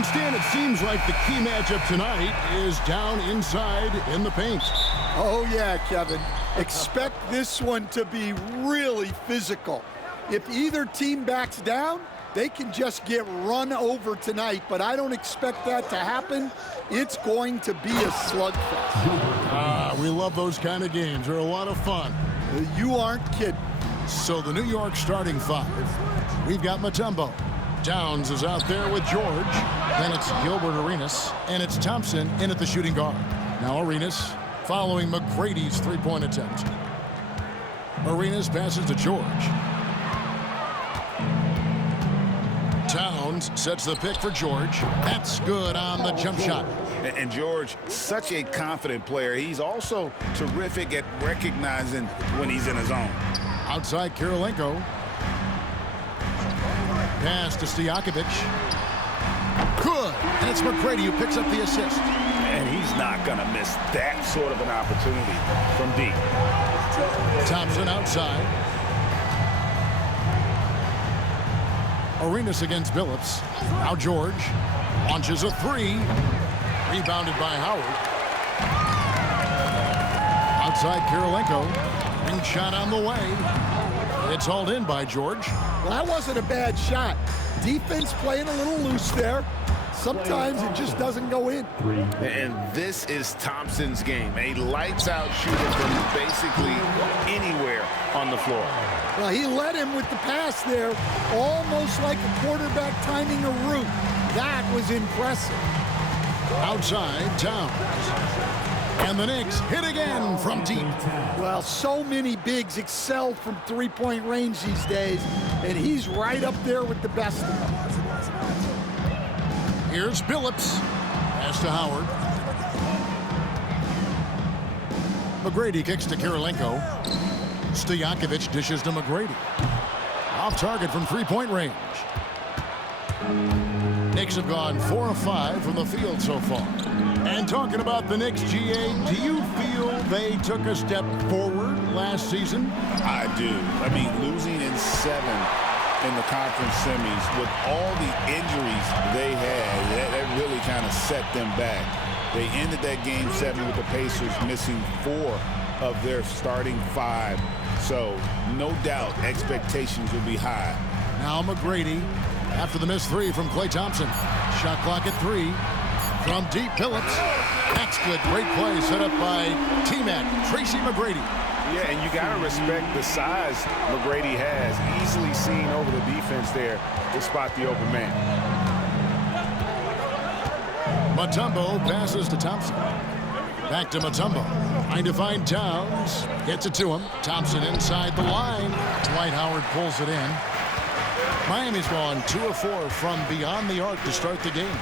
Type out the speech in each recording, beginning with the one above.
And Stan, it seems like the key matchup tonight is down inside in the paint. Oh, yeah, Kevin. Expect this one to be really physical. If either team backs down, they can just get run over tonight, but I don't expect that to happen. It's going to be a slugfest. We love those kind of games. They're a lot of fun. You aren't kidding. So the New York starting five. We've got Mutombo. Downs is out there with George. Then it's Gilbert Arenas. And it's Thompson in at the shooting guard. Now Arenas following McGrady's three-point attempt. Arenas passes to George. Towns sets the pick for George. That's good on the jump shot. And George, such a confident player. He's also terrific at recognizing when he's in his zone. Outside Kirilenko. Pass to Stojakovic. Good. And it's McGrady who picks up the assist. And he's not going to miss that sort of an opportunity from deep. Thompson outside. Arenas against Billups. Now George launches a three. Rebounded by Howard. Outside Kirilenko. Ring shot on the way. It's hauled in by George. Well, that wasn't a bad shot. Defense playing a little loose there. Sometimes it just doesn't go in. And this is Thompson's game. A lights-out shooter from basically anywhere on the floor. Well, he led him with the pass there, almost like a quarterback timing a route. That was impressive. Outside, Towns. And the Knicks hit again from deep. Well, so many bigs excel from three-point range these days, and he's right up there with the best of them. Here's Billups. Pass to Howard. McGrady kicks to Kirilenko. Stojakovic dishes to McGrady. Off target from three-point range. Knicks have gone 4 of 5 from the field so far. And talking about the Knicks, GA, do you feel they took a step forward last season? I do. I mean, losing in 7 in the conference semis with all the injuries they had, that really kind of set them back. They ended that game 7 with the Pacers missing 4 of their starting 5. So, no doubt, expectations will be high. Now McGrady after the missed 3 from Klay Thompson. Shot clock at 3. From deep, Billups. That's good. Great play set up by T-Mac, Tracy McGrady. Yeah, and you got to respect the size McGrady has. Easily seen over the defense there to spot the open man. Mutombo passes to Thompson. Back to Mutombo. Trying to find Towns. Gets it to him. Thompson inside the line. Dwight Howard pulls it in. Miami's gone 2 of 4 from beyond the arc to start the game.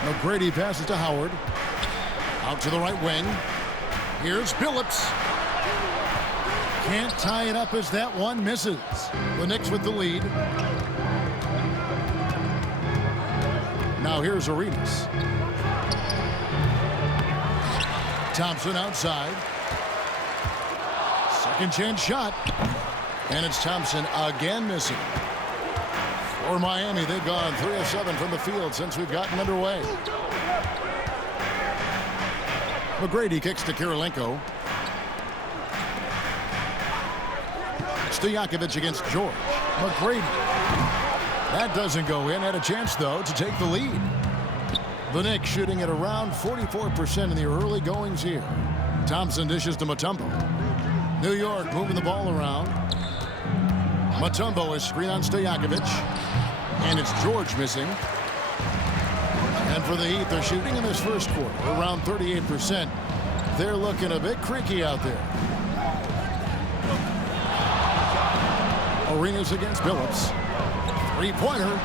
McGrady passes to Howard. Out to the right wing. Here's Billups. Can't tie it up as that one misses. The Knicks with the lead. Now here's Arenas. Thompson outside. Second chance shot. And it's Thompson again missing. For Miami, they've gone 3 of 7 from the field since we've gotten underway. McGrady kicks to Kirilenko. Stojakovic against George. McGrady. That doesn't go in. Had a chance, though, to take the lead. The Knicks shooting at around 44% in the early goings here. Thompson dishes to Mutombo. New York moving the ball around. Mutombo is screen on Stojakovic. And it's George missing. And for the Heat, they're shooting in this first quarter around 38%. They're looking a bit creaky out there. Arenas against Billups. Three-pointer.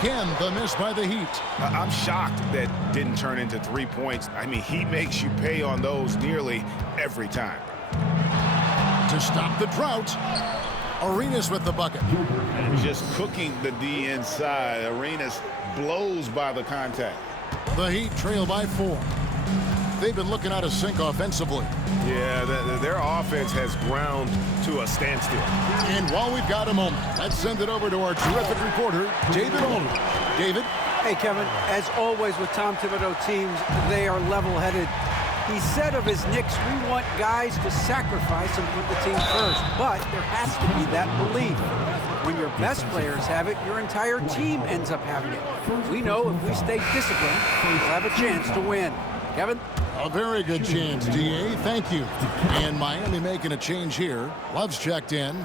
Again, the miss by the Heat. I'm shocked that didn't turn into 3 points. I mean, he makes you pay on those nearly every time. To stop the drought, Arenas with the bucket. Just cooking the D inside. Arenas blows by the contact. The Heat trail by 4. they've been looking out of sync offensively. Yeah, their offense has ground to a standstill. And while we've got a moment, let's send it over to our terrific reporter, David Aldridge. David? Hey, Kevin, as always with Tom Thibodeau teams, they are level-headed. He said of his Knicks, we want guys to sacrifice and put the team first, but there has to be that belief. When your best players have it, your entire team ends up having it. We know if we stay disciplined, we'll have a chance to win. Kevin? A very good chance, D.A. Thank you. And Miami making a change here. Love's checked in.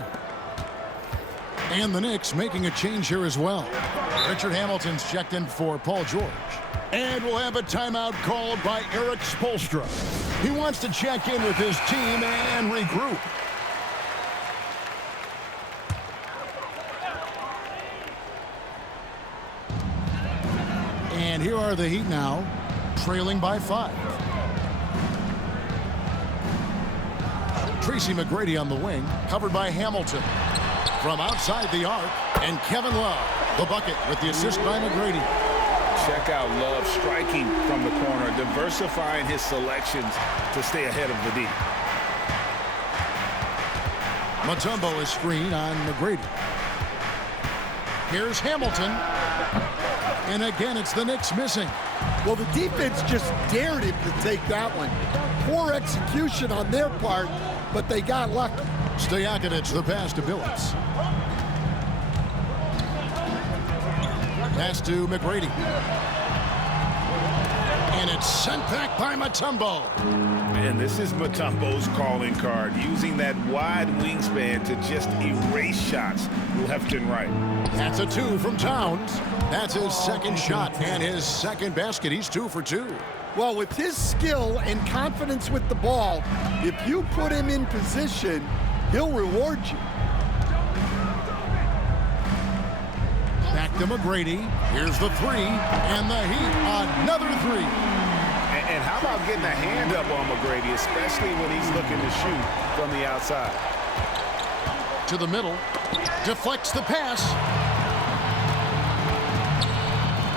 And the Knicks making a change here as well. Richard Hamilton's checked in for Paul George. And we'll have a timeout called by Eric Spoelstra. He wants to check in with his team and regroup. And here are the Heat now, trailing by 5. Tracy McGrady on the wing, covered by Hamilton. From outside the arc, and Kevin Love, the bucket with the assist by McGrady. Check out Love striking from the corner, diversifying his selections to stay ahead of the D. Mutombo is screen on McGrady. Here's Hamilton. And again, it's the Knicks missing. Well, the defense just dared him to take that one. Poor execution on their part, but they got lucky. Stojakovic, the pass to Billups. Pass to McGrady. And it's sent back by Mutombo. And this is Mutombo's calling card, using that wide wingspan to just erase shots left and right. That's a 2 from Towns. That's his second shot and his second basket. He's 2 for 2. Well, with his skill and confidence with the ball, if you put him in position, he'll reward you. Back to McGrady. Here's the 3. And the Heat, another 3. And how about getting a hand up on McGrady, especially when he's looking to shoot from the outside? To the middle. Deflects the pass.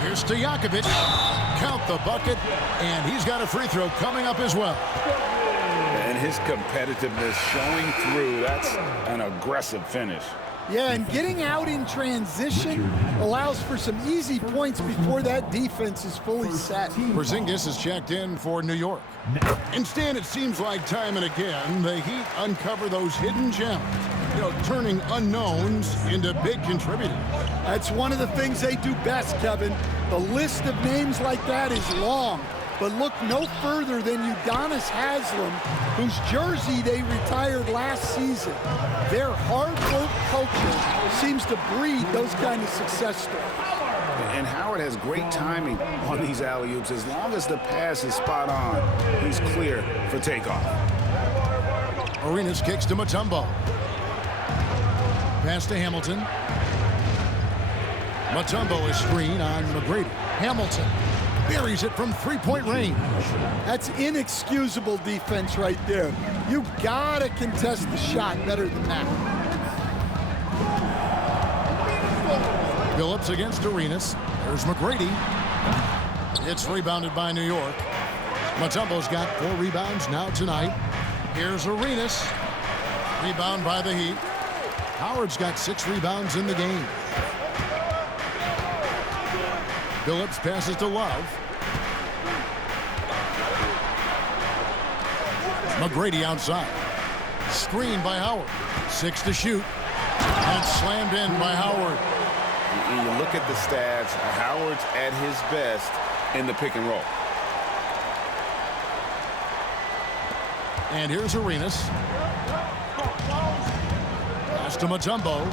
Here's Stojakovic. Count the bucket. And he's got a free throw coming up as well. And his competitiveness showing through. That's an aggressive finish. Yeah, and getting out in transition allows for some easy points before that defense is fully set. Porzingis is checked in for New York. Instead, it seems like time and again, the Heat uncover those hidden gems, turning unknowns into big contributors. That's one of the things they do best, Kevin. The list of names like that is long. But look no further than Udonis Haslem, whose jersey they retired last season. Their hard work culture seems to breed those kind of success stories. And Howard has great timing on these alley-oops. As long as the pass is spot on, he's clear for takeoff. Arenas kicks to Mutombo. Pass to Hamilton. Mutombo is screen on McGrady. Hamilton buries it from three-point range. That's inexcusable defense right there. You gotta contest the shot better than that. Billups against Arenas. There's McGrady. It's rebounded by New York. Mutombo's got 4 rebounds now tonight. Here's Arenas. Rebound by the Heat. Howard's got 6 rebounds in the game. Billups passes to Love. McGrady outside. Screened by Howard. 6 to shoot. And slammed in by Howard. You look at the stats, Howard's at his best in the pick and roll. And here's Arenas. Pass to Mutombo.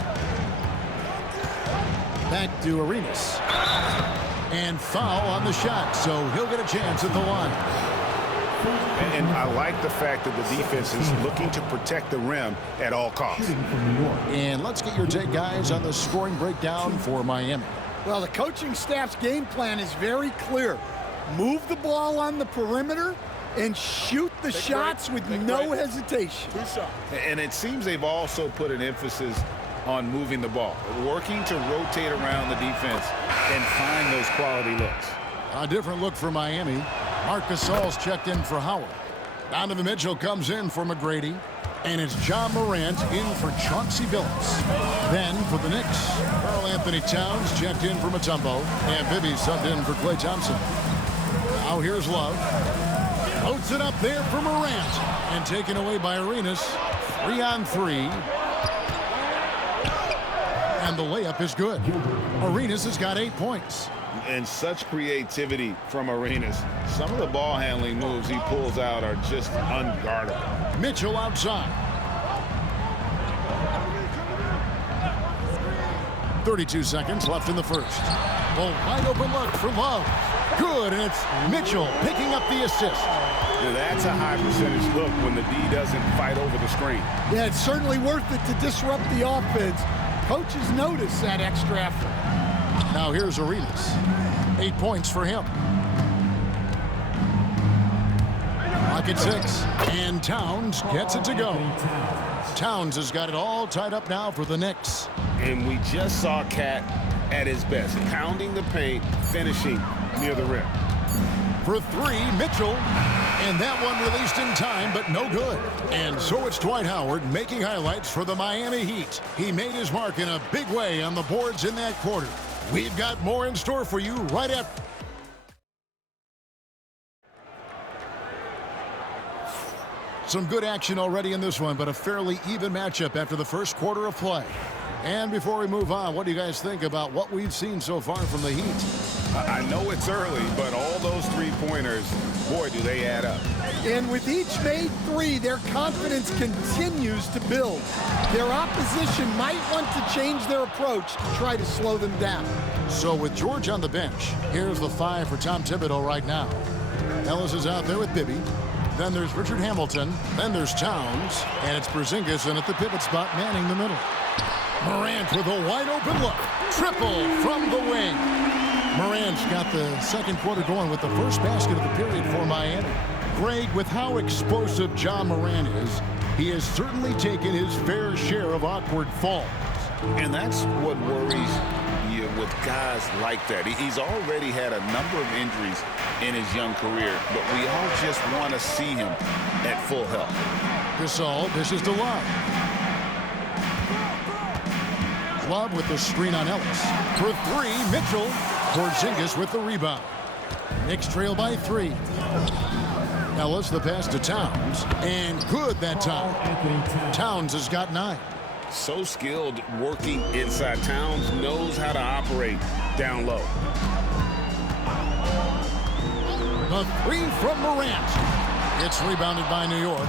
Back to Arenas. And foul on the shot, so he'll get a chance at the line. And I like the fact that the defense is looking to protect the rim at all costs. And let's get your take, guys, on the scoring breakdown for Miami. Well, the coaching staff's game plan is very clear. Move the ball on the perimeter and shoot the shots with no hesitation. And it seems they've also put an emphasis on moving the ball, working to rotate around the defense and find those quality looks. A different look for Miami. Marcus Gasol's checked in for Howard. Donovan Mitchell comes in for McGrady. And it's John Morant in for Chauncey Billups. Then for the Knicks, Karl Anthony Towns checked in for Mutombo. And Bibby subbed in for Klay Thompson. Now here's Love. Loads it up there for Morant. And taken away by Arenas. 3-on-3. And the layup is good. Arenas has got 8 points. And such creativity from Arenas. Some of the ball handling moves he pulls out are just unguardable. Mitchell outside. 32 seconds left in the first. Well, wide open look for Love. Good, and it's Mitchell picking up the assist. Now that's a high percentage look when the D doesn't fight over the screen. Yeah, it's certainly worth it to disrupt the offense. Coaches notice that extra effort. Now here's Arenas. 8 points for him. Clock at 6. And Towns gets it to go. Towns has got it all tied up now for the Knicks. And we just saw Cat at his best, pounding the paint, finishing near the rim. For 3, Mitchell. And that one released in time, but no good. And so it's Dwight Howard making highlights for the Miami Heat. He made his mark in a big way on the boards in that quarter. We've got more in store for you right after. Some good action already in this one, but a fairly even matchup after the first quarter of play. And before we move on, what do you guys think about what we've seen so far from the Heat? I know it's early, but all those three-pointers, boy, do they add up. And with each made 3, their confidence continues to build. Their opposition might want to change their approach to try to slow them down. So with George on the bench, here's the 5 for Tom Thibodeau right now. Ellis is out there with Bibby. Then there's Richard Hamilton. Then there's Towns. And it's Porzingis in at the pivot spot, manning the middle. Morant with a wide open look. Triple from the wing. Morant's got the second quarter going with the first basket of the period for Miami. Greg, with how explosive John Morant is, he has certainly taken his fair share of awkward falls. And that's what worries you with guys like that. He's already had a number of injuries in his young career, but we all just want to see him at full health. Gasol dishes to Love. Love with the screen on Ellis. For 3, Mitchell. Porzingis with the rebound. Knicks trail by 3. Ellis the pass to Towns. And good that time. Towns has got 9. So skilled working inside. Towns knows how to operate down low. The 3 from Morant. It's rebounded by New York.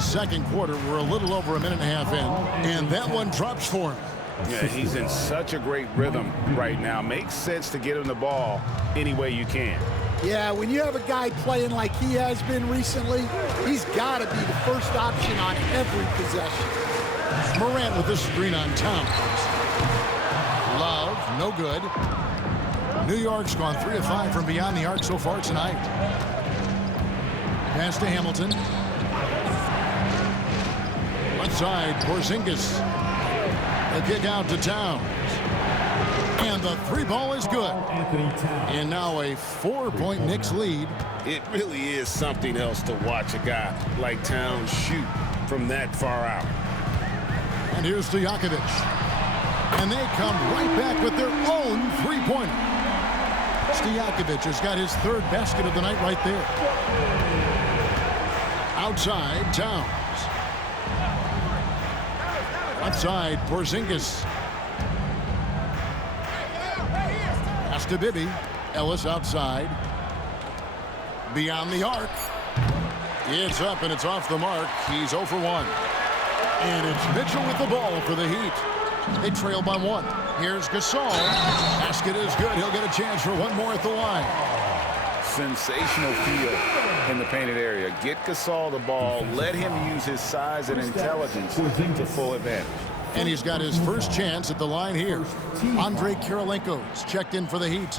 Second quarter, we're a little over a minute and a half in. And that one drops for him. Yeah, he's in such a great rhythm right now. Makes sense to get him the ball any way you can. Yeah, when you have a guy playing like he has been recently, he's got to be the first option on every possession. Morant with the screen on Towns. Love, no good. New York's gone 3 of 5 from beyond the arc so far tonight. Pass to Hamilton. Left side, Porzingis. The kick out to Towns. And the 3 ball is good. And now a 4-point Knicks lead. It really is something else to watch a guy like Towns shoot from that far out. And here's Stojakovic. And they come right back with their own 3-pointer. Stojakovic has got his 3rd basket of the night right there. Outside, Towns. Outside, Porzingis. Pass to Bibby. Ellis outside. Beyond the arc. It's up and it's off the mark. He's 0 for 1. And it's Mitchell with the ball for the Heat. They trail by 1. Here's Gasol. Basket is good. He'll get a chance for one more at the line. Sensational feel in the painted area. Get Gasol the ball. Let him use his size and intelligence to full advantage. And he's got his first chance at the line here. Andre Kirilenko's checked in for the Heat.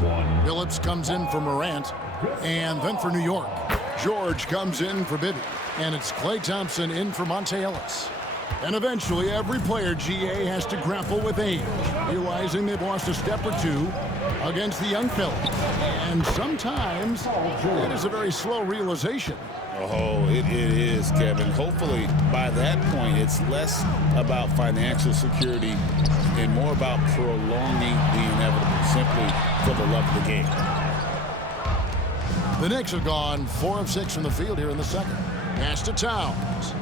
Billups comes in for Morant. And then for New York, George comes in for Bibby. And it's Klay Thompson in for Monte Ellis. And eventually, every player, GA, has to grapple with age, realizing they've lost a step or 2 against the young fella. And sometimes it is a very slow realization. Oh, it is, Kevin. Hopefully, by that point, it's less about financial security and more about prolonging the inevitable, simply for the love of the game. The Knicks have gone 4 of 6 from the field here in the second. Pass to Towns.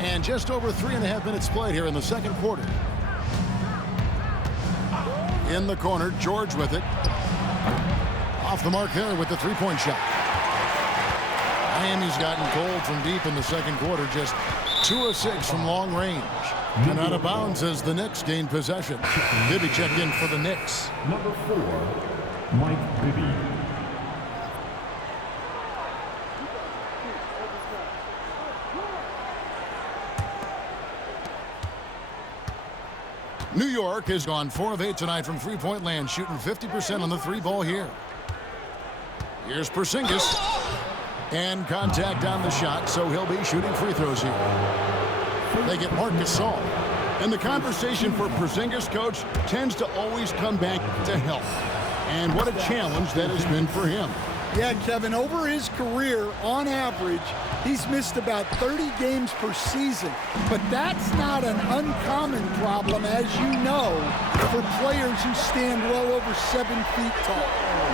And just over 3.5 minutes played here in the second quarter. In the corner, George with it. Off the mark there with the three-point shot. Miami's gotten cold from deep in the second quarter, just 2 of 6 from long range. And out of bounds as the Knicks gain possession. Bibby checked in for the Knicks. Number 4, Mike Bibby. New York has gone 4 of 8 tonight from three-point land, shooting 50% on the three ball here. Here's Porzingis. And contact on the shot, so he'll be shooting free throws here. They get Marc Gasol. And the conversation for Porzingis, coach, tends to always come back to health. And what a challenge that has been for him. Yeah, Kevin, over his career, on average, he's missed about 30 games per season. But that's not an uncommon problem, as you know, for players who stand well over 7 feet tall.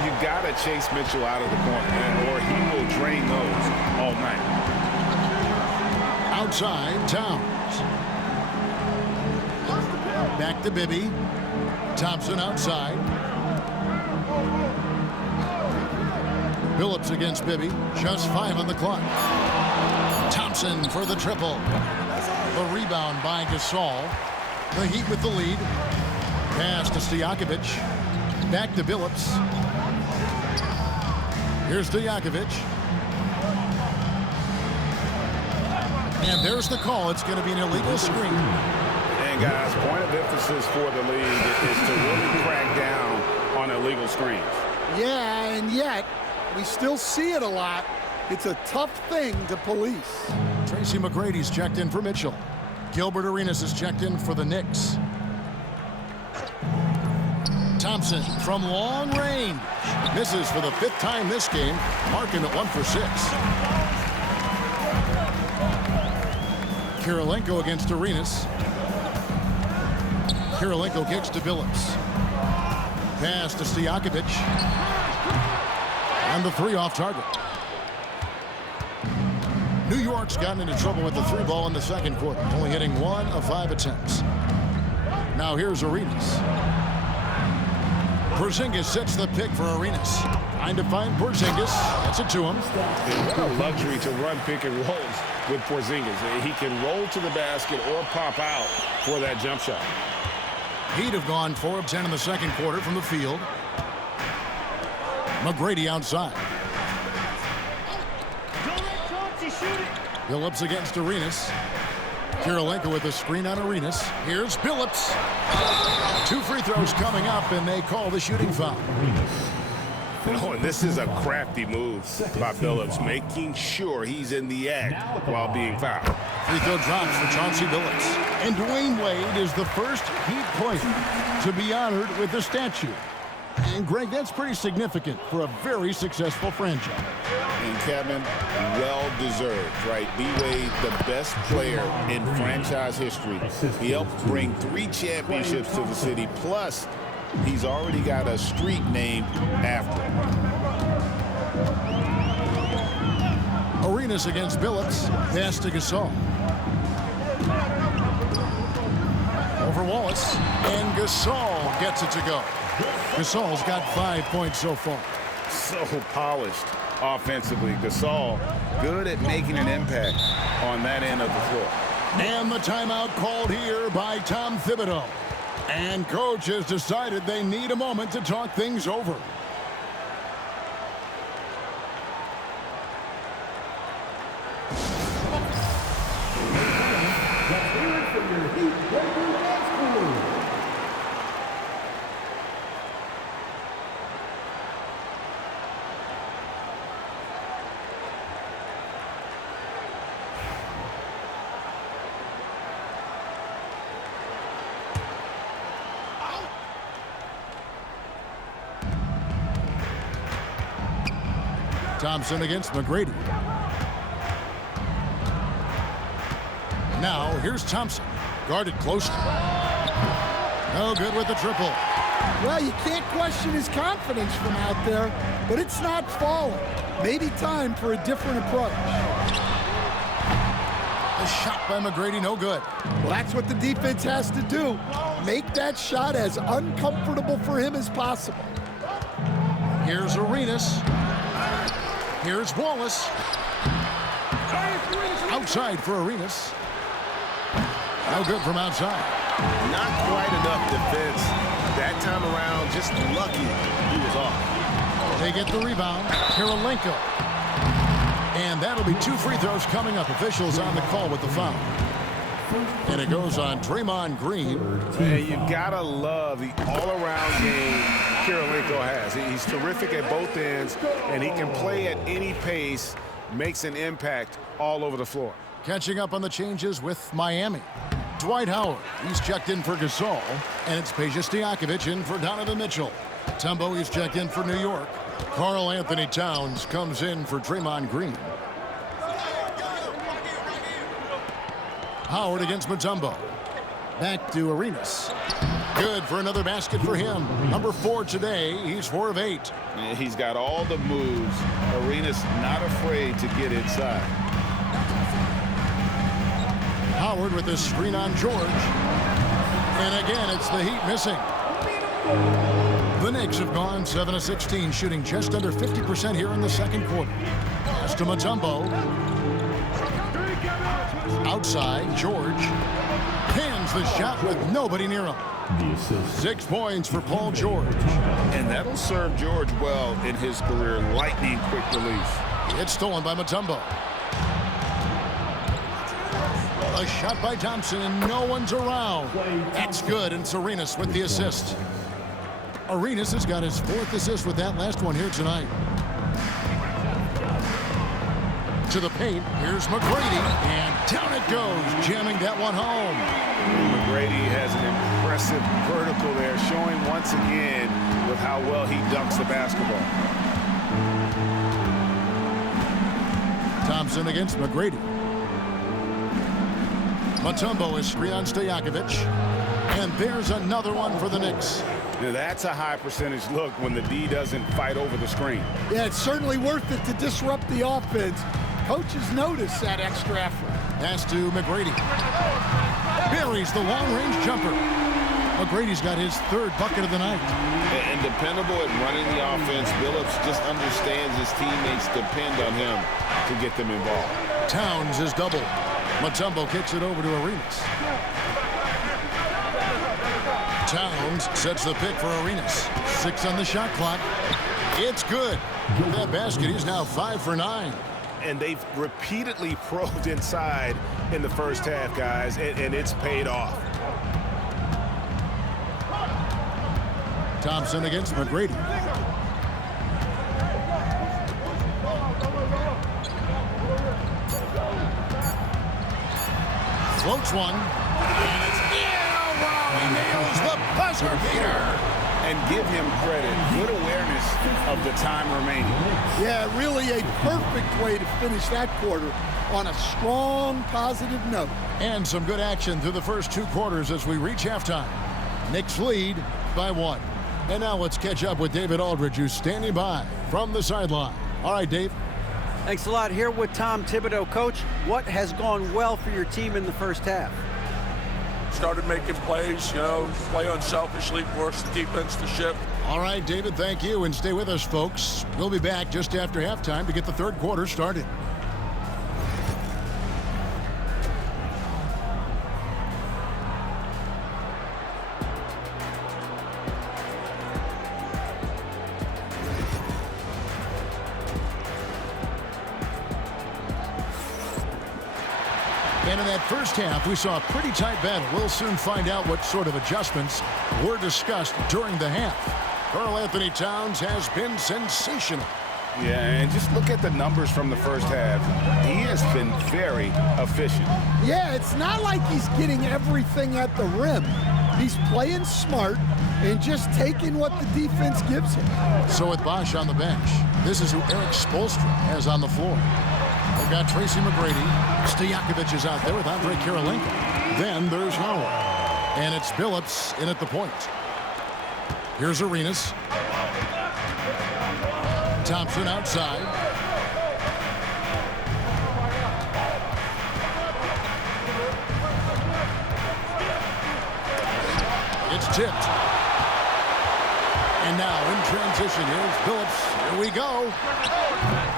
You got to chase Mitchell out of the corner, man, or he will drain those all night. Outside, Towns. Back to Bibby. Thompson outside. Phillips against Bibby. Just 5 on the clock. Thompson for the triple. The rebound by Gasol. The Heat with the lead. Pass to Stojakovic. Back to Phillips. Here's Stojakovic. And there's the call. It's going to be an illegal screen. And guys, point of emphasis for the league is to really crack down on illegal screens. Yeah, and yet we still see it a lot. It's a tough thing to police. Tracy McGrady's checked in for Mitchell. Gilbert Arenas is checked in for the Knicks. Thompson from long range. Misses for the 5th time this game, marking it 1 for 6. Kirilenko against Arenas. Kirilenko kicks to Phillips. Pass to Stojakovic. And the 3 off target. New York's gotten into trouble with the 3 ball in the second quarter, only hitting 1 of 5 attempts. Now here's Arenas. Porzingis sets the pick for Arenas. Trying to find Porzingis. Gets it to him. And what a luxury to run pick and rolls with Porzingis. He can roll to the basket or pop out for that jump shot. Heat have gone 4 of 10 in the second quarter from the field. McGrady outside. Phillips against Arenas. Kirilenko with a screen on Arenas. Here's Phillips. 2 free throws coming up, and they call the shooting foul. Oh, and this is a crafty move by Phillips, making sure he's in the act while being fouled. Free throw drops for Chauncey Billups. And Dwayne Wade is the first Heat player to be honored with a statue. And, Greg, that's pretty significant for a very successful franchise. And Kevin, well-deserved, right? B-Wade, the best player in franchise history. He helped bring 3 championships to the city, plus he's already got a street named after him. Arenas against Billups. Pass to Gasol. Over Wallace. And Gasol gets it to go. Gasol's got 5 points so far. So polished offensively. Gasol, good at making an impact on that end of the floor. And the timeout called here by Tom Thibodeau. And coach has decided they need a moment to talk things over. Thompson against McGrady. Now, here's Thompson. Guarded closely. No good with the triple. Well, you can't question his confidence from out there, but it's not falling. Maybe time for a different approach. The shot by McGrady, no good. Well, that's what the defense has to do. Make that shot as uncomfortable for him as possible. Here's Arenas. Here's Wallace. Outside for Arenas. No good from outside. Not quite enough defense. That time around, just lucky he was off. They get the rebound. Kirilenko. And that'll be 2 free throws coming up. Officials on the call with the foul. And it goes on Draymond Green. Man, you gotta love the all-around game Kirilenko has. He's terrific at both ends, and he can play at any pace, makes an impact all over the floor. Catching up on the changes with Miami. Dwight Howard, he's checked in for Gasol, and it's Peja Stojakovic in for Donovan Mitchell. Tumbo, he's checked in for New York. Karl Anthony Towns comes in for Draymond Green. Howard against Mutombo. Back to Arenas. Good for another basket for him. Number 4 today. He's 4 of 8. And he's got all the moves. Arenas not afraid to get inside. Howard with this screen on George. And again, it's the Heat missing. The Knicks have gone 7 of 16, shooting just under 50% here in the second quarter. Pass to Mutombo. Outside, George hands the shot with nobody near him. 6 points for Paul George. And that'll serve George well in his career. Lightning quick release. It's stolen by Mutombo. A shot by Thompson, and no one's around. That's good, and it's Arenas with the assist. Arenas has got his 4th assist with that last one here tonight. To the paint, here's McGrady, and down it goes, jamming that one home. McGrady has an impressive vertical there, showing once again with how well he dunks the basketball. Thompson against McGrady. Mutombo is free on Stojakovic. And there's another one for the Knicks. Now that's a high percentage look when the D doesn't fight over the screen. Yeah, it's certainly worth it to disrupt the offense. Coaches notice that extra effort. Pass to McGrady. Buries the long-range jumper. McGrady's got his 3rd bucket of the night. And dependable at running the offense. Billups just understands his teammates depend on him to get them involved. Towns is doubled. Mutombo kicks it over to Arenas. Towns sets the pick for Arenas. 6 on the shot clock. It's good. With that basket, he's now 5 for 9. And they've repeatedly probed inside in the first half, guys, and it's paid off. Thompson against McGrady. Floats one. And it's he nails the buzzer beater. And give him credit. Good awareness of the time remaining. Yeah, really a perfect way to finish that quarter on a strong, positive note. And some good action through the first 2 quarters as we reach halftime. Knicks lead by 1. And now let's catch up with David Aldridge, who's standing by from the sideline. All right, Dave. Thanks a lot. Here with Tom Thibodeau. Coach, what has gone well for your team in the first half? Started making plays, play unselfishly, force the defense to shift. All right, David, thank you. And stay with us, folks. We'll be back just after halftime to get the 3rd quarter started. And in that first half, we saw a pretty tight battle. We'll soon find out what sort of adjustments were discussed during the half. Karl Anthony Towns has been sensational. Yeah, and just look at the numbers from the first half. He has been very efficient. Yeah, it's not like he's getting everything at the rim, He's playing smart and just taking what the defense gives him. So with Bosch on the bench, this is who Eric Spoelstra has on the floor. We've got Tracy McGrady. Stojakovic is out there with Andre Kirilenko. Then there's Howard. And it's Billups in at the point. Here's Arenas. Thompson outside. It's tipped. And now in transition, here's Billups. Here we go.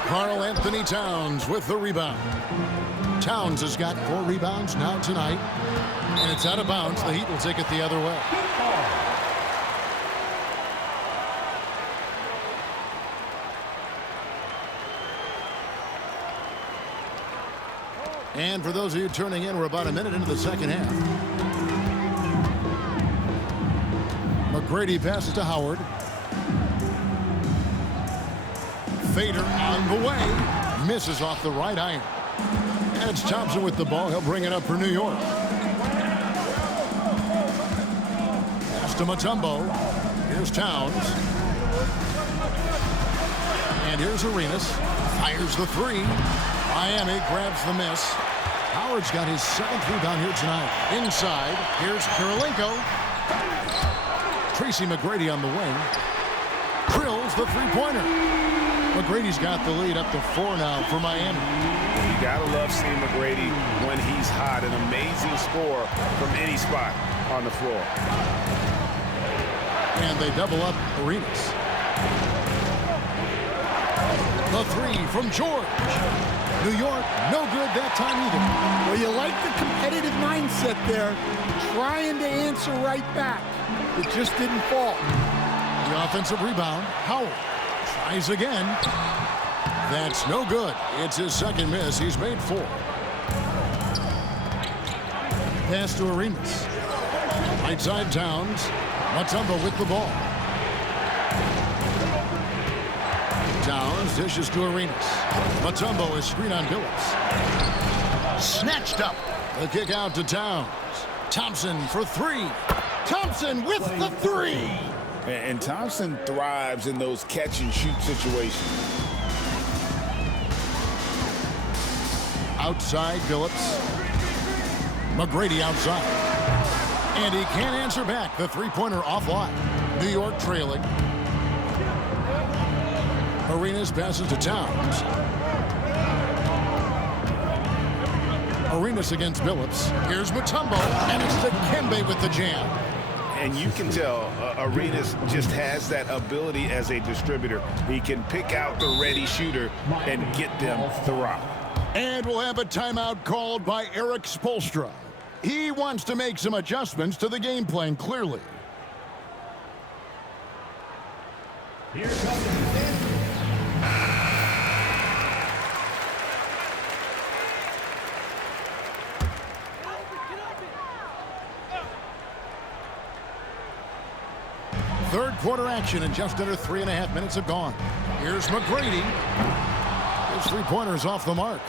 Karl Anthony Towns with the rebound. Towns has got 4 rebounds now tonight. And it's out of bounds. The Heat will take it the other way. And for those of you turning in, we're about a minute into the second half. McGrady passes to Howard. Fader on the way. Misses off the right iron. And it's Thompson with the ball. He'll bring it up for New York. Pass to Mutombo. Here's Towns. And here's Arenas. Fires the 3. Miami grabs the miss. Howard's got his 7th rebound here tonight. Inside, here's Kirilenko. Tracy McGrady on the wing. Drills the 3-pointer. McGrady's got the lead up to 4 now for Miami. You gotta love seeing McGrady when he's hot. An amazing score from any spot on the floor. And they double up Arenas. The 3 from George. New York, no good that time either. Well, you like the competitive mindset there, trying to answer right back. It just didn't fall. The offensive rebound, Howard tries again. That's no good. It's his 2nd miss. He's made 4. Pass to Arenas. Right side Towns. Mutombo with the ball. Towns dishes to Arenas. Mutombo is screen on Billups. Snatched up. The kick out to Towns. Thompson for 3. Thompson with the 3. And Thompson thrives in those catch-and-shoot situations. Outside Billups. McGrady outside. And he can't answer back. The 3-pointer offline. New York trailing. Arenas passes to Towns. Arenas against Billups. Here's Mutombo, and it's Dikembe with the jam. And you can tell Arenas just has that ability as a distributor. He can pick out the ready shooter and get them the rock. And we'll have a timeout called by Eric Spoelstra. He wants to make some adjustments to the game plan, clearly. Here comes Third quarter action, and just under 3.5 minutes have gone. Here's McGrady. His 3-pointer's off the mark.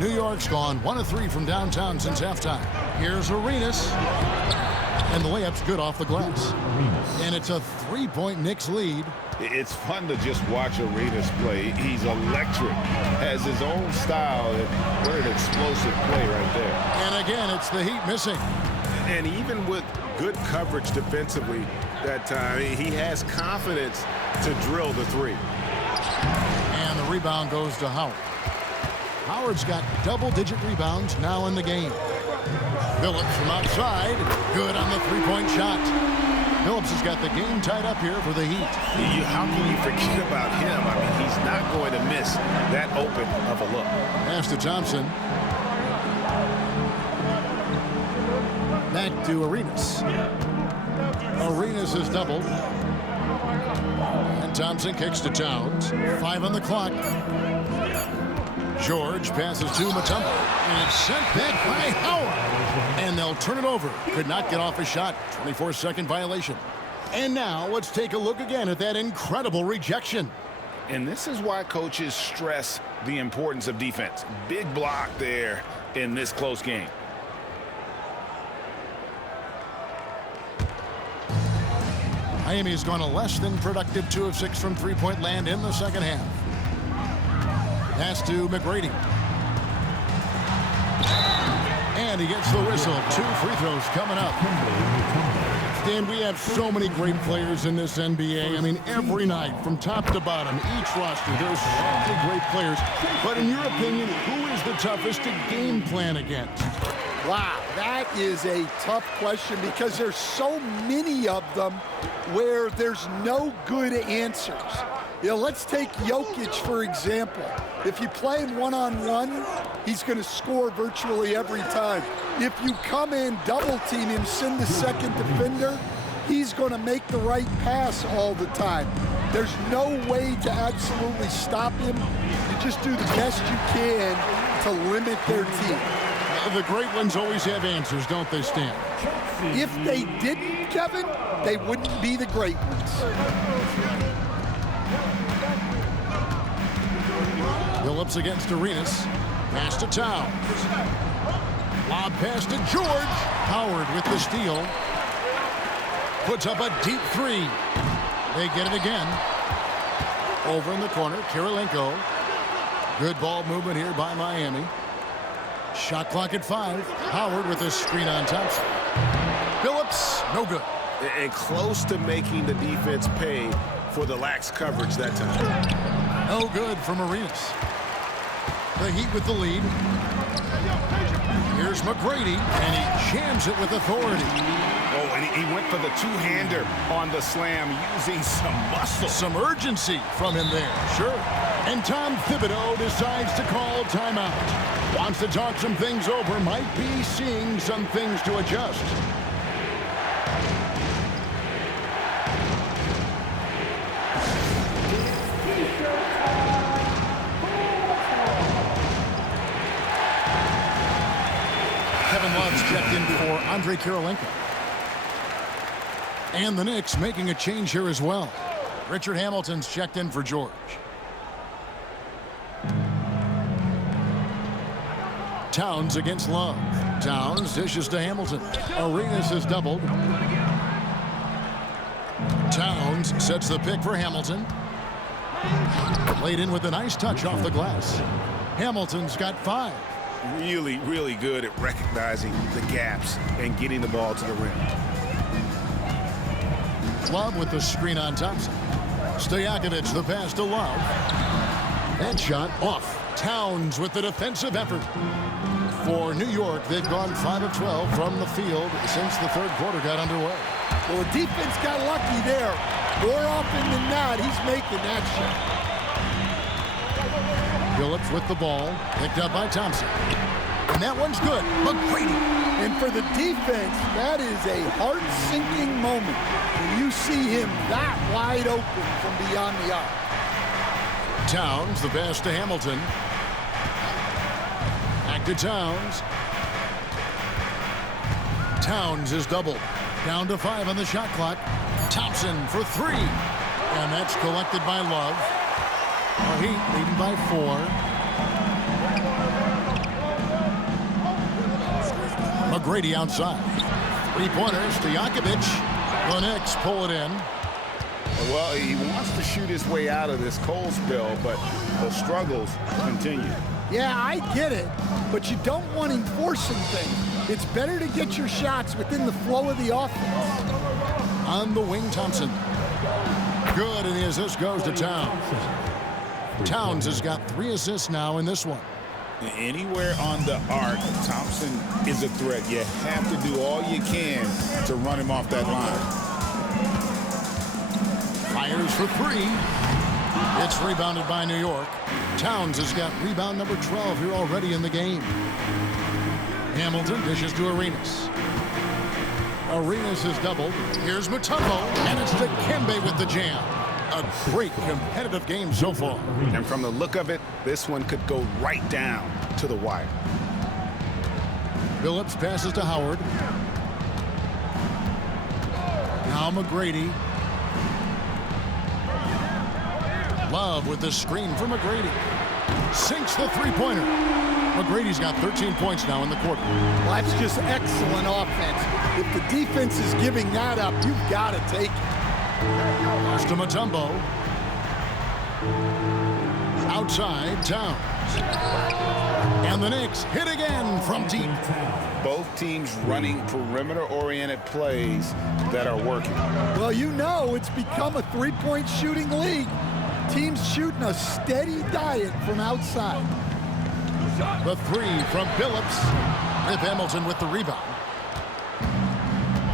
New York's gone 1 of 3 from downtown since halftime. Here's Arenas. And the layup's good off the glass. And it's a 3-point Knicks lead. It's fun to just watch Arenas play. He's electric, has his own style. What an explosive play right there. And again, it's the Heat missing. And even with good coverage defensively that time, he has confidence to drill the 3. And the rebound goes to Howard. Howard's got double-digit rebounds now in the game. Billups from outside. Good on the 3-point shot. Billups has got the game tied up here for the Heat. How can you forget about him? I mean, he's not going to miss that open of a look. Pass to Thompson. Back to Arenas. Arenas is doubled. And Thompson kicks to Towns. 5 on the clock. George passes to Mutombo. And it's sent back by Howard. And they'll turn it over. Could not get off a shot. 24-second violation. And now let's take a look again at that incredible rejection. And this is why coaches stress the importance of defense. Big block there in this close game. Miami's gone a less than productive 2 of 6 from three-point land in the second half. Pass to McGrady. And he gets the whistle. 2 free throws coming up. Dan, we have so many great players in this NBA. I mean, every night, from top to bottom, each roster, there's so many great players. But in your opinion, who is the toughest to game plan against? Wow, that is a tough question because there's so many of them where there's no good answers. You know, let's take Jokic, for example. If you play him one-on-one, he's going to score virtually every time. If you come in, double-team him, send the second defender, he's going to make the right pass all the time. There's no way to absolutely stop him. You just do the best you can to limit their team. The great ones always have answers, don't they, Stan? If they didn't, Kevin, they wouldn't be the great ones. Phillips against Arenas. Pass to Towns. Lob pass to George. Howard with the steal. Puts up a deep 3. They get it again. Over in the corner, Kirilenko. Good ball movement here by Miami. Shot clock at 5. Howard with a screen on Thompson. Phillips, no good. And close to making the defense pay for the lax coverage that time. No good from Arenas. The Heat with the lead. Here's McGrady, and he jams it with authority. Oh, and he went for the two-hander on the slam, using some muscle. Some urgency from him there, sure. And Tom Thibodeau decides to call timeout. Wants to talk some things over, might be seeing some things to adjust. Kevin Love's checked in for Andre Kirilenko. And the Knicks making a change here as well. Richard Hamilton's checked in for George. Towns against Love. Towns dishes to Hamilton. Arenas is doubled. Towns sets the pick for Hamilton. Laid in with a nice touch off the glass. Hamilton's got 5. Really, really good at recognizing the gaps and getting the ball to the rim. Love with the screen on Thompson. Stojakovic the pass to Love. That shot off. Towns with the defensive effort. For New York, they've gone 5 of 12 from the field since the third quarter got underway. Well, the defense got lucky there. More often than not, he's making that shot. Phillips with the ball, picked up by Thompson. And that one's good. McGrady. And for the defense, that is a heart-sinking moment when you see him that wide open from beyond the arc. Towns, the pass to Hamilton. Back to Towns. Towns is doubled. Down to 5 on the shot clock. Thompson for 3. And that's collected by Love. Our Heat leading by 4. McGrady outside. 3-pointers to Stojakovic. The Knicks pull it in. Well, he wants to shoot his way out of this cold spell, but the struggles continue. Yeah, I get it, but you don't want him forcing things. It's better to get your shots within the flow of the offense. On the wing, Thompson. Good, and the assist goes to Towns. Towns has got 3 assists now in this one. Anywhere on the arc, Thompson is a threat. You have to do all you can to run him off that line. Fires for 3. It's rebounded by New York. Towns has got rebound number 12 here already in the game. Hamilton dishes to Arenas. Arenas is doubled. Here's Mutombo, and it's Dikembe with the jam. A great competitive game so far. And from the look of it, this one could go right down to the wire. Phillips passes to Howard. Now McGrady. Love with the screen for McGrady. Sinks the 3-pointer. McGrady's got 13 points now in the quarter. Well, that's just excellent offense. If the defense is giving that up, you've got to take it. Pass to Mutombo. Outside, Towns. And the Knicks hit again from deep. Both teams running perimeter-oriented plays that are working. Well, you know it's become a three-point shooting league. Teams shooting a steady diet from outside. The three from Billups. Rip Hamilton with the rebound.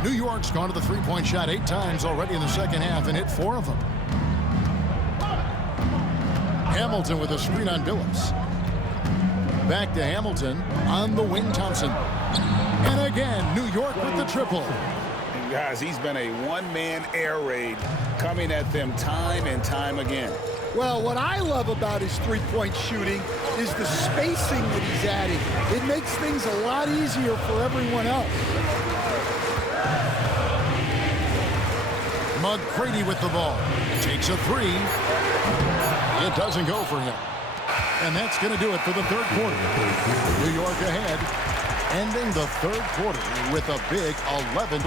New York's gone to the three-point shot 8 times already in the second half and hit 4 of them. Hamilton with a screen on Billups. Back to Hamilton on the wing, Thompson. And again, New York with the triple. And guys, he's been a one-man air raid coming at them time and time again. Well, what I love about his three-point shooting is the spacing that he's adding. It makes things a lot easier for everyone else. McCready with the ball. Takes a 3. It doesn't go for him. And that's going to do it for the third quarter. New York ahead, ending the third quarter with a big 11.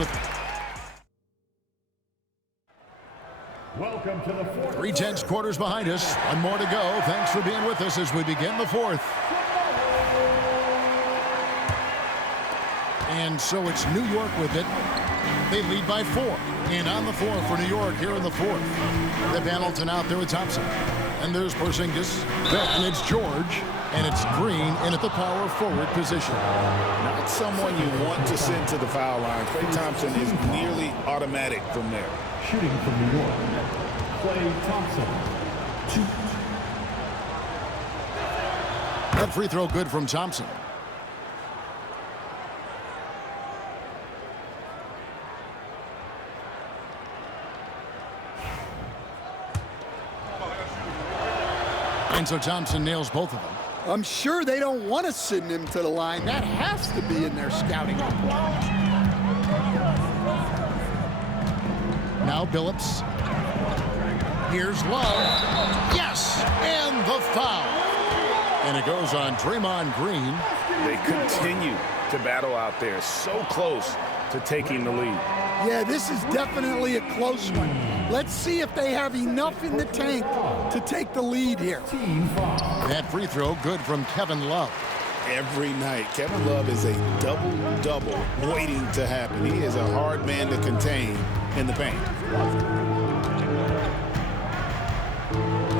Welcome to the fourth. 3 tenths quarters behind us. 1 more to go. Thanks for being with us as we begin the fourth. And so it's New York with it. They lead by 4. And on the floor for New York here in the fourth. Rip Hamilton out there with Thompson. And there's Porzingis. Then it's George. And it's Green in at the power forward position. Not someone you want to send to the foul line. Klay Thompson is nearly automatic from there. Shooting from New York, Klay Thompson. 2. That free throw good from Thompson. And so Thompson nails both of them. I'm sure they don't want to send him to the line. That has to be in their scouting report. Now Billups. Here's Love. Yes! And the foul. And it goes on Draymond Green. They continue to battle out there. So close to taking the lead. Yeah, this is definitely a close one. Let's see if they have enough in the tank to take the lead here. That free throw good from Kevin Love. Every night, Kevin Love is a double-double waiting to happen. He is a hard man to contain in the paint.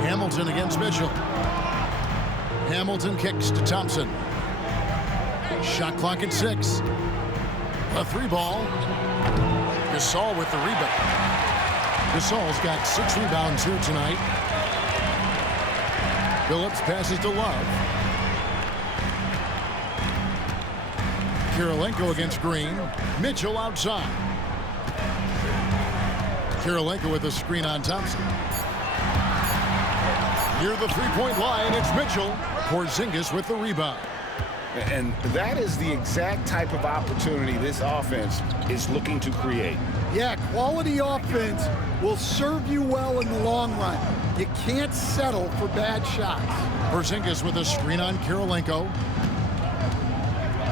Hamilton against Mitchell. Hamilton kicks to Thompson. Shot clock at 6. A 3 ball. Gasol with the rebound. Gasol's got 6 rebounds here tonight. Billups passes to Love. Kirilenko against Green. Mitchell outside. Kirilenko with a screen on Thompson. Near the three-point line, it's Mitchell. Porzingis with the rebound. And that is the exact type of opportunity this offense is looking to create. Yeah, quality offense will serve you well in the long run. You can't settle for bad shots. Porzingis with a screen on Kirilenko.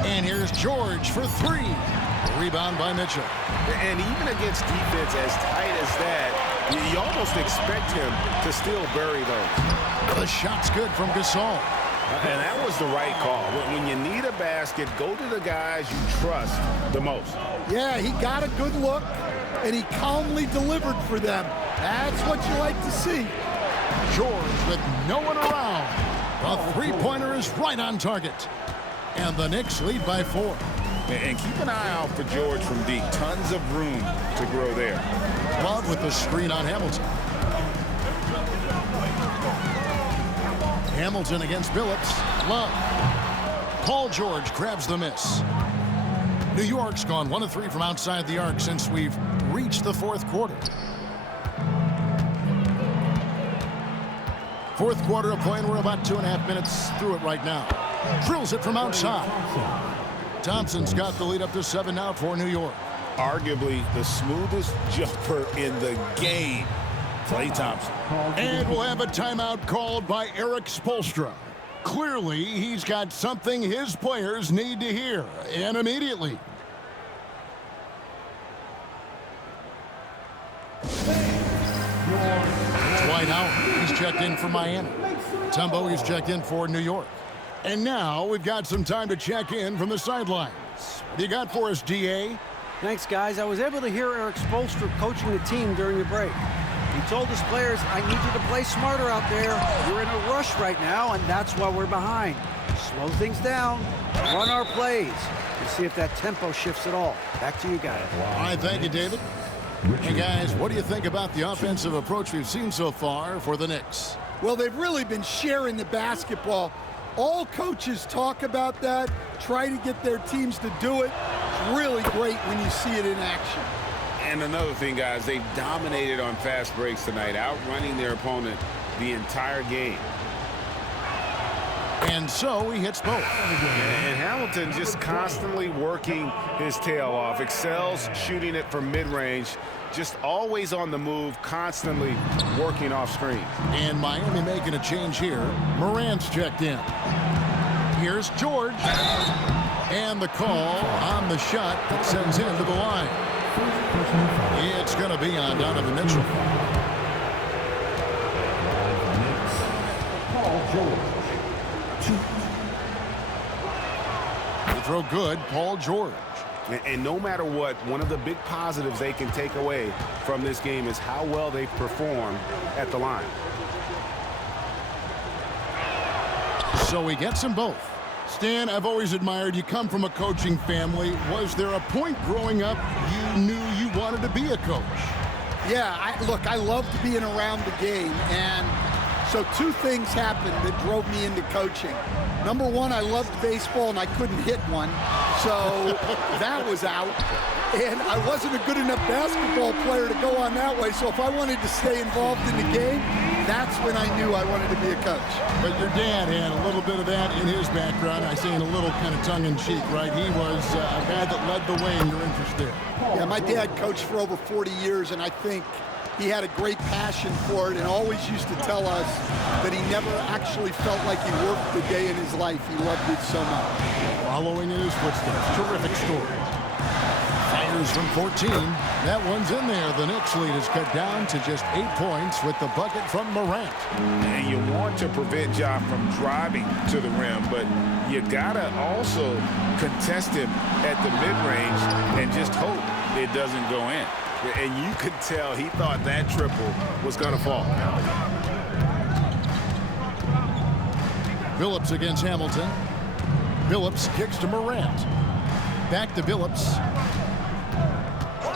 And here's George for 3. Rebound by Mitchell. And even against defense as tight as that, you almost expect him to still bury those. The shot's good from Gasol. And that was the right call. When you need a basket, go to the guys you trust the most. Yeah, he got a good look, and he calmly delivered for them. That's what you like to see. George with no one around. The three-pointer is right on target. And the Knicks lead by 4. And keep an eye out for George from deep. Tons of room to grow there. Love with the screen on Hamilton. Hamilton against Billups. Love. Paul George grabs the miss. New York's gone 1 of 3 from outside the arc since we've reached the fourth quarter. Fourth quarter of play, and we're about 2.5 minutes through it right now. Drills it from outside. Thompson's got the lead up to 7 now for New York. Arguably the smoothest jumper in the game. Klay Thompson. And we'll have a timeout called by Eric Spoelstra. Clearly, he's got something his players need to hear, and immediately. Dwight Howard, he's checked in for Miami. Mutombo, he's checked in for New York. And now we've got some time to check in from the sidelines. What do you got for us, DA? Thanks, guys. I was able to hear Eric Spoelstra coaching the team during the break. He told his players, I need you to play smarter out there. You're in a rush right now, and that's why we're behind. Slow things down, run our plays, and see if that tempo shifts at all. Back to you guys. All right, thank you, David. Hey, guys, what do you think about the offensive approach we've seen so far for the Knicks? Well, they've really been sharing the basketball. All coaches talk about that, try to get their teams to do it. It's really great when you see it in action. And another thing, guys, they've dominated on fast breaks tonight, outrunning their opponent the entire game. And so he hits both. And Hamilton just constantly working his tail off, excels shooting it from mid-range, just always on the move, constantly working off screen. And Miami making a change here. Morant's checked in. Here's George. And the call on the shot that sends him to the line. It's going to be on Donovan Mitchell. Paul George. The throw good, Paul George. And no matter what, one of the big positives they can take away from this game is how well they perform at the line. So he gets them both. Stan, I've always admired you. Come from a coaching family. Was there a point growing up you knew you wanted to be a coach? Yeah, look, I loved being around the game, and so two things happened that drove me into coaching. Number one, I loved baseball, and I couldn't hit one, so that was out. And I wasn't a good enough basketball player to go on that way, so if I wanted to stay involved in the game, that's when I knew I wanted to be a coach. But your dad had a little bit of that in his background. I say in a little kind of tongue-in-cheek, right? He was a guy that led the way in your interest there. Yeah, my dad coached for over 40 years, and I think he had a great passion for it and always used to tell us that he never actually felt like he worked a day in his life. He loved it so much. Following in his footsteps. Terrific story. Fires from 14. That one's in there. The Knicks lead is cut down to just 8 points with the bucket from Morant. And you want to prevent Ja from driving to the rim, but you gotta also contest him at the mid-range and just hope it doesn't go in. And you could tell he thought that triple was going to fall. Billups against Hamilton. Billups kicks to Morant. Back to Billups.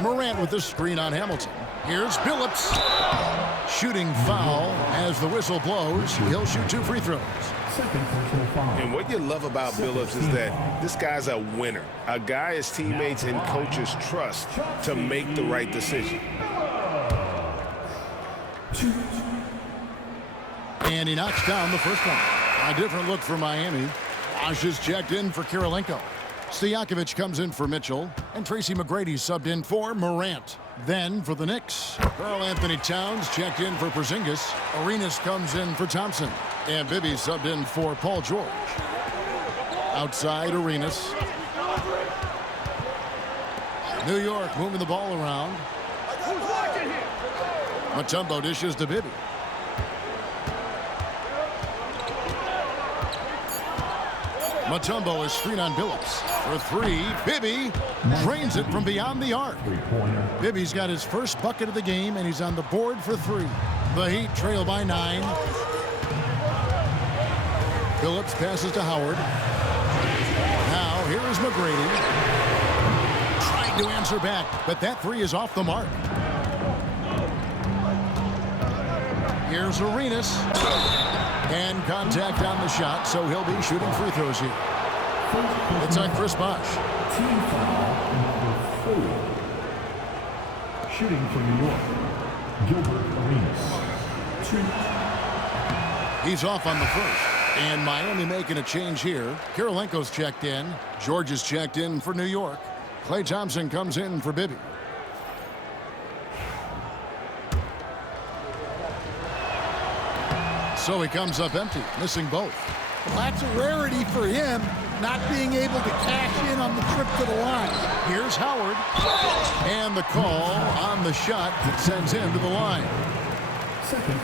Morant with the screen on Hamilton. Here's Billups. Shooting foul as the whistle blows. He'll shoot 2 free throws. And what you love about Billups is that this guy's a winner, a guy his teammates and coaches trust to make the right decision. And he knocks down the first one. A different look for Miami. Bosh is checked in for Kirilenko. Stojakovic comes in for Mitchell, and Tracy McGrady subbed in for Morant. Then for the Knicks, Karl Anthony Towns checked in for Porzingis. Arenas comes in for Thompson, and Bibby subbed in for Paul George. Outside, Arenas. New York moving the ball around. Mutombo dishes to Bibby. Mutombo is screen on Billups. For 3, Bibby drains it from beyond the arc. Bibby's got his first bucket of the game, and he's on the board for 3. The Heat trail by 9. Billups passes to Howard. Now, here is McGrady. Trying to answer back, but that 3 is off the mark. Here's Arenas. And contact on the shot, so he'll be shooting free throws here. It's on Chris Bosh. Team foul number 4. Shooting for New York, Gilbert Arenas. 2. He's off on the first. And Miami making a change here. Kirilenko's checked in. George is checked in for New York. Klay Thompson comes in for Bibby. So he comes up empty, missing both. Well, that's a rarity for him, not being able to cash in on the trip to the line. Here's Howard. And the call on the shot that sends him to the line.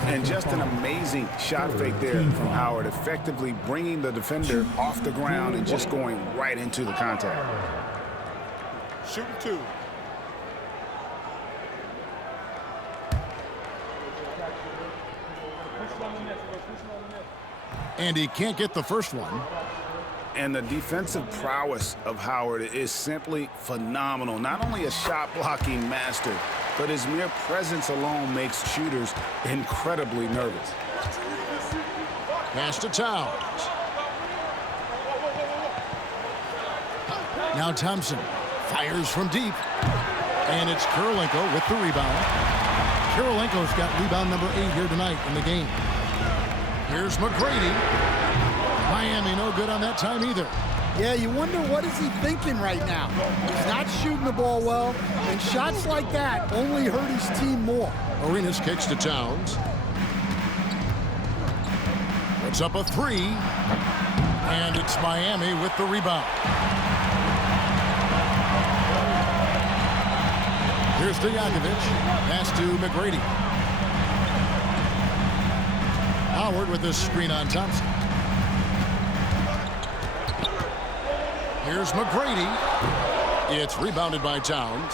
And just an amazing shot fake there from Howard, effectively bringing the defender off the ground and just going right into the contact. Shooting 2. And he can't get the first one. And the defensive prowess of Howard is simply phenomenal. Not only a shot-blocking master, but his mere presence alone makes shooters incredibly nervous. Pass to Towns. Now Thompson fires from deep. And it's Kirilenko with the rebound. Kirilenko's got rebound number 8 here tonight in the game. Here's McGrady. Miami no good on that time either. Yeah, you wonder what is he thinking right now. He's not shooting the ball well, and shots like that only hurt his team more. Arenas kicks to Towns. Puts up a 3. And it's Miami with the rebound. Here's Stojakovic. Pass to McGrady. Howard with this screen on Thompson. Here's McGrady. It's rebounded by Towns.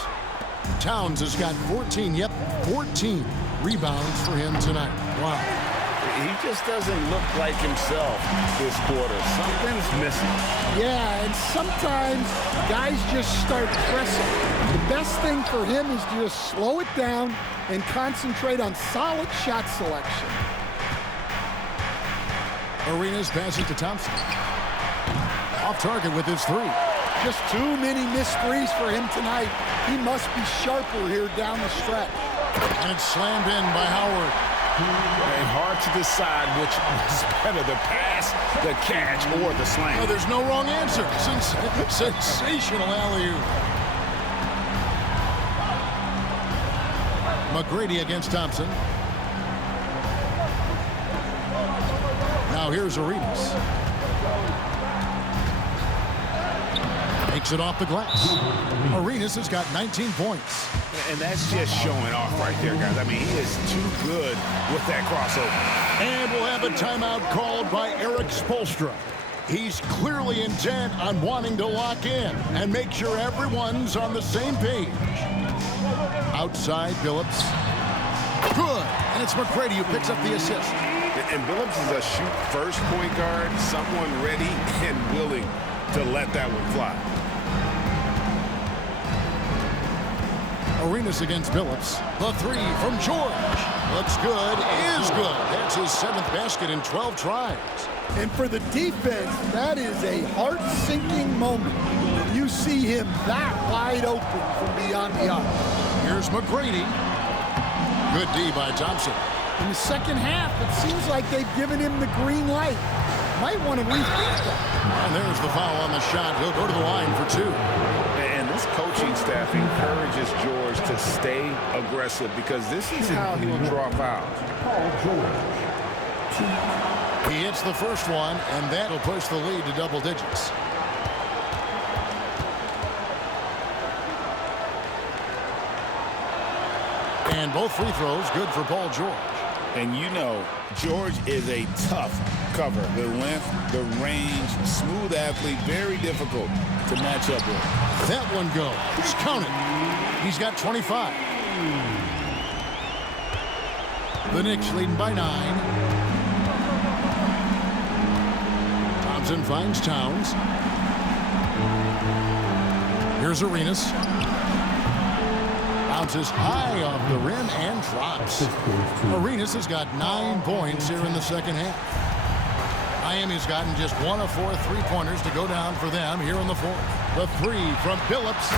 Towns has got 14 rebounds for him tonight. Wow. He just doesn't look like himself this quarter. Something's missing. Yeah, and sometimes guys just start pressing. The best thing for him is to just slow it down and concentrate on solid shot selection. Arenas passes to Thompson. Off target with his 3. Just too many missed threes for him tonight. He must be sharper here down the stretch. And it's slammed in by Howard. And hard to decide which was better, the pass, the catch, or the slam. Oh, there's no wrong answer. Sensational alley-oop. McGrady against Thompson. Now here's Arenas. Takes it off the glass. Arenas has got 19 points. And that's just showing off right there, guys. I mean, he is too good with that crossover. And we'll have a timeout called by Eric Spoelstra. He's clearly intent on wanting to lock in and make sure everyone's on the same page. Outside, Billups. Good. And it's McGrady who picks up the assist. And Billups is a shoot-first point guard, someone ready and willing to let that one fly. Arenas against Billups. The 3 from George. Looks good. Is good. That's his 7th basket in 12 tries. And for the defense, that is a heart-sinking moment when you see him that wide open from beyond the arc. Here's McGrady. Good D by Thompson. In the second half, it seems like they've given him the green light. Might want to rethink that. And there's the foul on the shot. He'll go to the line for 2. And this coaching staff encourages George to stay aggressive because this is how he will draw fouls. He hits the first one, and that'll push the lead to double digits. And both free throws good for Paul George. And you know, George is a tough cover. The length, the range, smooth athlete, very difficult to match up with. That one goes. Count it. He's got 25. The Knicks leading by 9. Thompson finds Towns. Here's Arenas. Bounces high off the rim and drops. Arenas has got 9 points here in the second half. Miami's gotten just 1 of 4 3-pointers to go down for them here in the 4th. The 3 from Billups.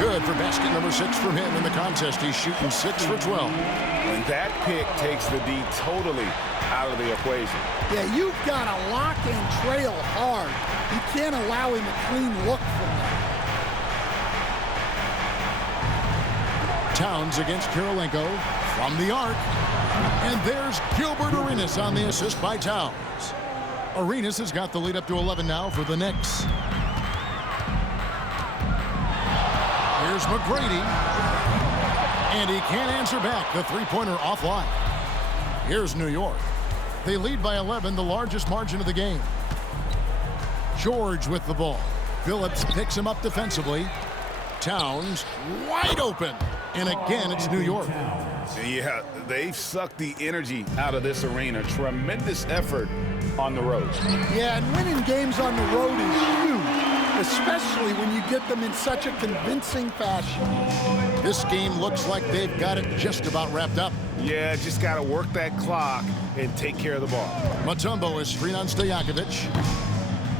Good for basket number 6 from him in the contest. He's shooting 6 for 12. And that pick takes the D totally out of the equation. Yeah, you've got to lock and trail hard. You can't allow him a clean look from that. Towns against Kirilenko from the arc. And there's Gilbert Arenas on the assist by Towns. Arenas has got the lead up to 11 now for the Knicks. Here's McGrady. And he can't answer back. The 3-pointer offline. Here's New York. They lead by 11, the largest margin of the game. George with the ball. Phillips picks him up defensively. Towns wide open. And again, it's New York. Yeah, they've sucked the energy out of this arena. Tremendous effort on the road. Yeah, and winning games on the road is huge, especially when you get them in such a convincing fashion. This game looks like they've got it just about wrapped up. Yeah, just got to work that clock and take care of the ball. Mutombo is screen on Stojakovic.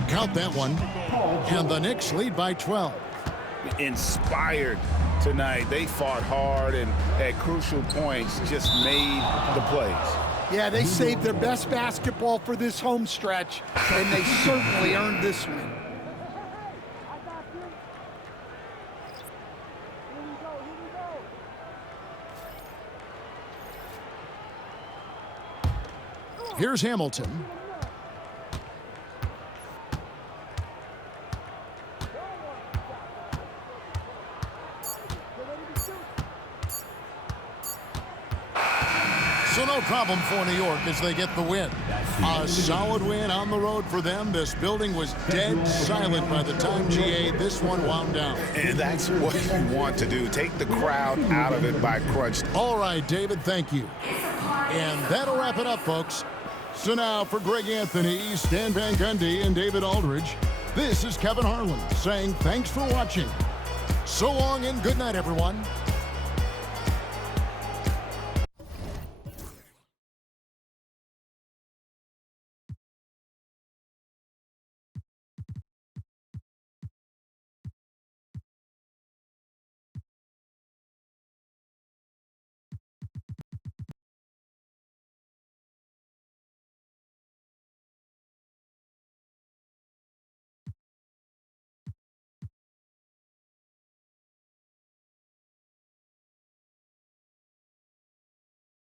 Count that one. And the Knicks lead by 12. Inspired tonight. They fought hard and at crucial points just made the plays. Yeah, they saved their best basketball for this home stretch, and they certainly earned this win. Here's Hamilton. So no problem for New York as they get the win. A solid win on the road for them. This building was dead silent by the time, GA, this one wound down. And that's what you want to do. Take the crowd out of it by crunch. All right, David, thank you. And that'll wrap it up, folks. So now for Greg Anthony, Stan Van Gundy, and David Aldridge, this is Kevin Harlan saying thanks for watching. So long and good night, everyone.